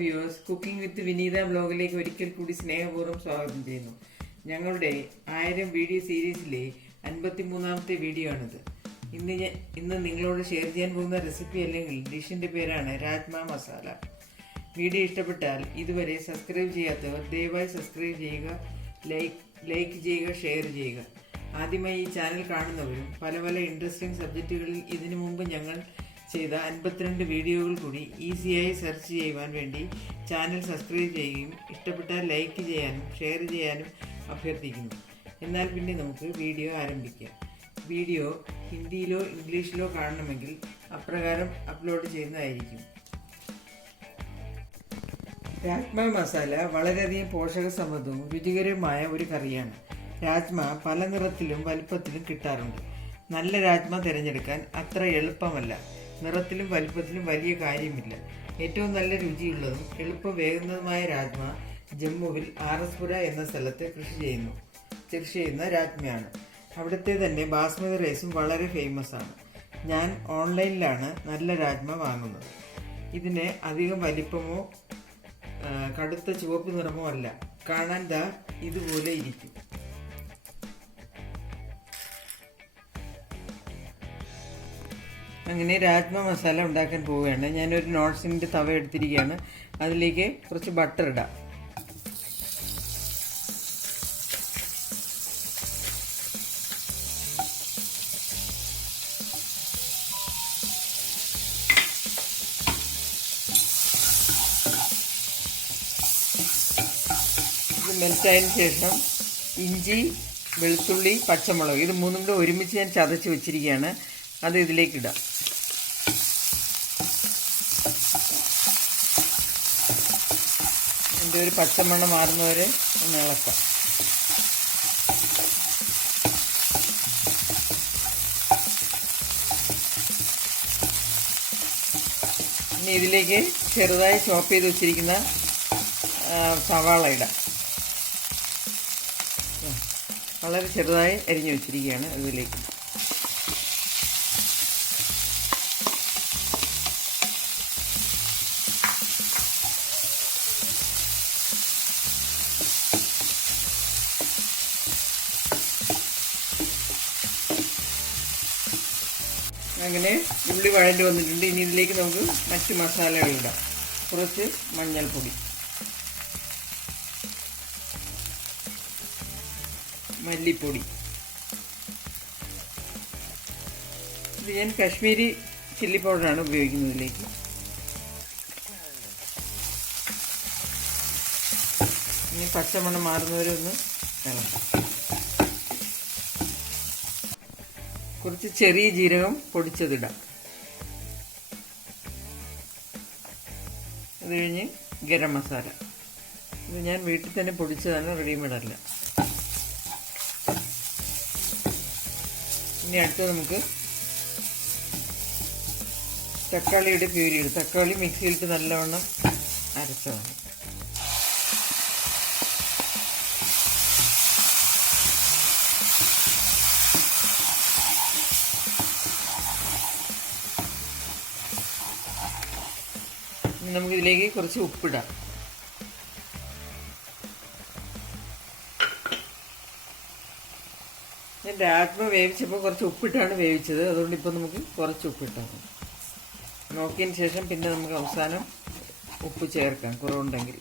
Viewers, cooking വിത്ത് വിനീത ബ്ലോഗിലേക്ക് ഒരിക്കൽ കൂടി സ്നേഹപൂർവ്വം സ്വാഗതം ചെയ്യുന്നു. ഞങ്ങളുടെ 1000 വീഡിയോ സീരീസിലെ 53ാമത്തെ വീഡിയോ ആണിത്. ഇന്ന് നിങ്ങളോട് ഷെയർ ചെയ്യാൻ പോകുന്ന റെസിപ്പി അല്ലെങ്കിൽ ഡിഷിൻ്റെ പേരാണ് രാജ്മ മസാല. വീഡിയോ ഇഷ്ടപ്പെട്ടാൽ ഇതുവരെ സബ്സ്ക്രൈബ് ചെയ്യാത്തവർ ദയവായി സബ്സ്ക്രൈബ് ചെയ്യുക, ലൈക്ക് ചെയ്യുക, ഷെയർ ചെയ്യുക. ആദ്യമായി ഈ ചാനൽ കാണുന്നവരും പല ഇൻട്രസ്റ്റിംഗ് സബ്ജക്റ്റുകളിൽ ഇതിനു മുമ്പ് ഞങ്ങൾ ചെയ്ത 52 വീഡിയോകൾ കൂടി ഈസിയായി സെർച്ച് ചെയ്യുവാൻ വേണ്ടി ചാനൽ സബ്സ്ക്രൈബ് ചെയ്യുകയും ഇഷ്ടപ്പെട്ടാൽ ലൈക്ക് ചെയ്യാനും ഷെയർ ചെയ്യാനും അഭ്യർത്ഥിക്കുന്നു. എന്നാൽ പിന്നെ നമുക്ക് വീഡിയോ ആരംഭിക്കാം. വീഡിയോ ഹിന്ദിയിലോ ഇംഗ്ലീഷിലോ കാണണമെങ്കിൽ അപ്രകാരം അപ്ലോഡ് ചെയ്യുന്നതായിരിക്കും. രാജ്മ മസാല വളരെയധികം പോഷകസമൃദ്ധവും രുചികരവുമായ ഒരു കറിയാണ്. രാജ്മ പല നിറത്തിലും വലുപ്പത്തിലും കിട്ടാറുണ്ട്. നല്ല രാജ്മ തിരഞ്ഞെടുക്കാൻ അത്ര എളുപ്പമല്ല. നിറത്തിലും വലുപ്പത്തിലും വലിയ കാര്യമില്ല. ഏറ്റവും നല്ല രുചിയുള്ളതും എളുപ്പം വേകുന്നതുമായ രാജ്മ ജമ്മുവിൽ ആർഎസ്പുര എന്ന സ്ഥലത്ത് കൃഷി ചെയ്യുന്ന രാജ്മയാണ്. അവിടുത്തെ തന്നെ ബാസ്മതി റൈസും വളരെ ഫേമസ് ആണ്. ഞാൻ ഓൺലൈനിലാണ് നല്ല രാജ്മ വാങ്ങുന്നത്. ഇതിന് അധികം വലിപ്പമോ കടുത്ത ചുവപ്പ് നിറമോ അല്ല. കാണാൻ ഇതുപോലെ ഇരിക്കും. അങ്ങനെ രാജ്മ മസാല ഉണ്ടാക്കാൻ പോവുകയാണ്. ഞാനൊരു നോൺ സ്റ്റിക്കിൻ്റെ തവ എടുത്തിരിക്കുകയാണ്. അതിലേക്ക് കുറച്ച് ബട്ടർ ഇടാം. ഇത് മെൽറ്റായതിന് ശേഷം ഇഞ്ചി, വെളുത്തുള്ളി, പച്ചമുളക് ഇത് മൂന്നും കൂടെ ഒരുമിച്ച് ഞാൻ ചതച്ച് വെച്ചിരിക്കുകയാണ്. അത് ഇതിലേക്കിടാം. ഇതിൻ്റെ ഒരു പച്ചമണം മാറുന്നവരെ ഒന്ന് ഇളക്കാം. ഇനി ഇതിലേക്ക് ചെറുതായി ചോപ്പ് ചെയ്ത് വെച്ചിരിക്കുന്ന സവാള ഇടാം. വളരെ ചെറുതായി അരിഞ്ഞു വെച്ചിരിക്കുകയാണ് ഇതിലേക്ക്. അങ്ങനെ ഉള്ളി വഴണ്ടി വന്നിട്ടുണ്ട്. ഇനി ഇതിലേക്ക് നമുക്ക് മറ്റ് മസാലകൾ ഇടാം. കുറച്ച് മഞ്ഞൾപ്പൊടി, മല്ലിപ്പൊടി. ഇത് ഞാൻ കാശ്മീരി ചില്ലി പൗഡറാണ് ഉപയോഗിക്കുന്നത്. ഇതിലേക്ക് ഇനി പച്ചമണം മാറുന്നവരെ ഒന്ന് ഇളക്കാം. കുറച്ച് ചെറിയ ജീരകം പൊടിച്ചതിടാം. അത് കഴിഞ്ഞ് ഗരം മസാല. ഇത് ഞാൻ വീട്ടിൽ തന്നെ പൊടിച്ചതാണ്, റെഡിമെയ്ഡ് അല്ല. ഇനി അടുത്ത് നമുക്ക് തക്കാളിയുടെ പ്യൂരി ഇടും. തക്കാളി മിക്സിയിലിട്ട് നല്ലവണ്ണം അരച്ചതാണ്. നമുക്കിതിലേക്ക് കുറച്ച് ഉപ്പിടാം. ഞാൻ രാജ്മ വേവിച്ചപ്പോൾ കുറച്ച് ഉപ്പിട്ടാണ് വേവിച്ചത്. അതുകൊണ്ട് ഇപ്പോൾ നമുക്ക് കുറച്ച് ഉപ്പിട്ടാൽ നോക്കിയതിന് ശേഷം പിന്നെ നമുക്ക് അവസാനം ഉപ്പ് ചേർക്കാം കുറവുണ്ടെങ്കിൽ.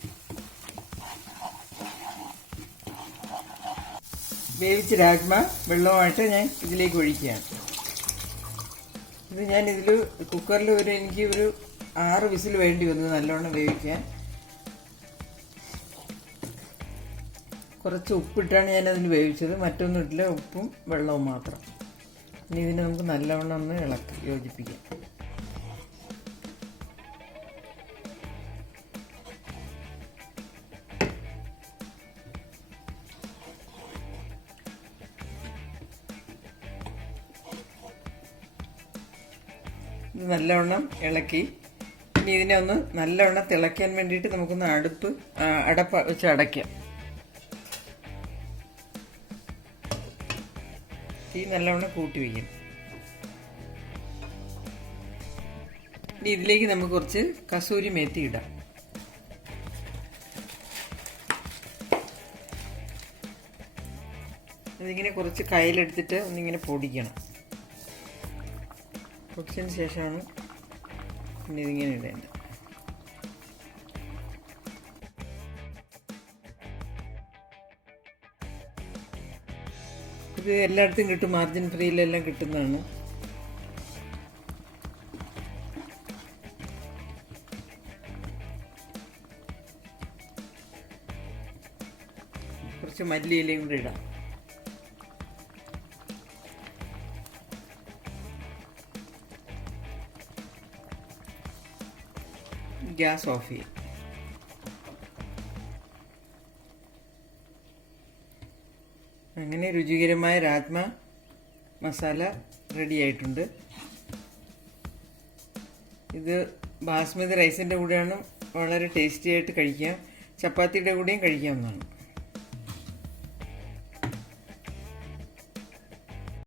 വേവിച്ച രാജ്മ വെള്ളമായിട്ട് ഞാൻ ഇതിലേക്ക് ഒഴിക്കുകയാണ്. ഇത് ഞാൻ കുക്കറിൽ എനിക്ക് ഒരു 6 വിസിൽ വേണ്ടി വന്നു നല്ലോണം വേവിക്കാൻ. കുറച്ച് ഉപ്പിട്ടാണ് ഞാനതിന് വേവിച്ചത്, മറ്റൊന്നും ഇട്ടില്ല, ഉപ്പും വെള്ളവും മാത്രം. ഇനി ഇതിനെ നമുക്ക് നല്ലവണ്ണം ഒന്ന് ഇളക്കി യോജിപ്പിക്കാം. ഇത് നല്ലവണ്ണം ഇളക്കി. ഇനി ഇതിനെ ഒന്ന് നല്ലവണ്ണം തിളയ്ക്കാൻ വേണ്ടിയിട്ട് നമുക്കൊന്ന് അടപ്പ് വെച്ച് അടയ്ക്കാം. തീ നല്ലവണ്ണം കൂട്ടി വയ്ക്കാം. ഇനി ഇതിലേക്ക് നമുക്ക് കുറച്ച് കസൂരി മേത്തി ഇടാം. അതിങ്ങനെ കുറച്ച് കയ്യിലെടുത്തിട്ട് ഒന്നിങ്ങനെ പൊടിക്കണം. പൊടിച്ചതിന് ശേഷമാണ് പിന്നെ ഇതിങ്ങനെ ഇടേണ്ടത്. ഇത് എല്ലായിടത്തും കിട്ടും, മാർജിൻ ഫ്രീയിലെല്ലാം കിട്ടുന്നതാണ്. കുറച്ച് മല്ലിയിലയും കൂടി ഇടാം. ഗ്യാസ് ഓഫ് ചെയ്യും. അങ്ങനെ രുചികരമായ രാജ്മ മസാല റെഡി ആയിട്ടുണ്ട്. ഇത് ബാസ്മതി റൈസിൻ്റെ കൂടെയാണ് വളരെ ടേസ്റ്റി ആയിട്ട് കഴിക്കാം. ചപ്പാത്തിയുടെ കൂടെയും കഴിക്കാവുന്നതാണ്.